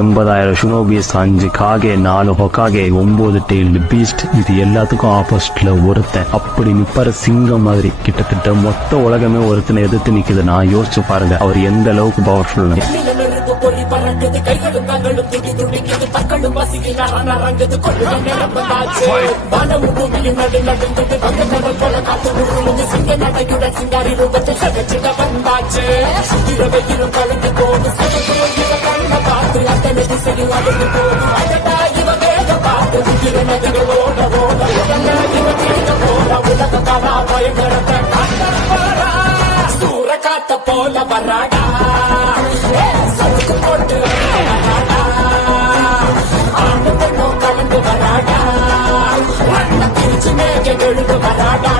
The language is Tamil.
80,000 ஷுனோபியஸ், 5 காகே, 4 ஹொக்காகே, 9 டெய்ல்டு பீஸ்ட், இது எல்லாத்துக்கும் ஆப்போசிட்ல ஒருத்தன் அப்படி நிப்பாரு, சிங்கம் மாதிரி. கிட்டத்தட்ட மொத்த உலகமே ஒருத்தனை எதிர்த்து நிக்குது. நான் யோசிச்சு பாருங்க அவர் எந்த அளவுக்கு பவர்ஃபுல். சூரகாத்த போல வராடா, சதுக்கு போட்டு ஆண்டு கலந்து வராடா, பிரிச்சு மேக எழுந்து வராடா.